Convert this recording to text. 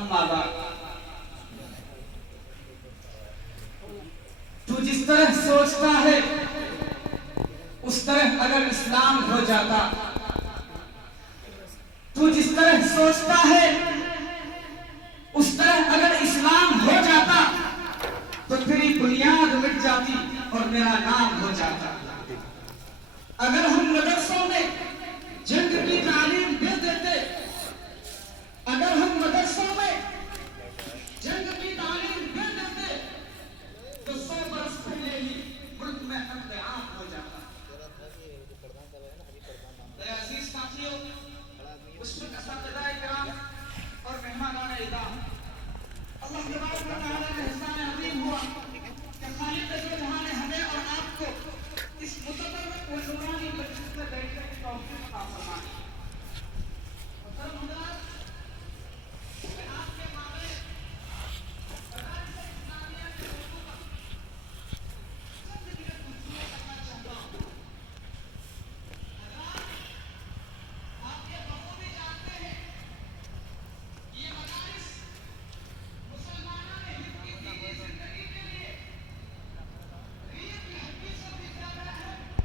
اما بعد، تو جس طرح سوچتا ہے اس طرح اگر اسلام ہو جاتا، تو جس طرح سوچتا ہے اس طرح اگر اسلام ہو جاتا تو تیری بنیاد مٹ جاتی اور میرا نام ہو جاتا۔ اگر ہم مدرسوں میں جنگ کی تعلیم دے دیتے، اگر ہم مدرسوں میں جنگ کی تعلیم دے دیتے تو 100 برس پہلے ہی ملک میں قتل عام ہو جاتا۔ میرے عزیز ساتھیوں، اس وقت اساتذہ کرام اور مہمانان اعزاز، اللہ تبارک و تعالیٰ کا احسان عظیم ہوا کہ خالق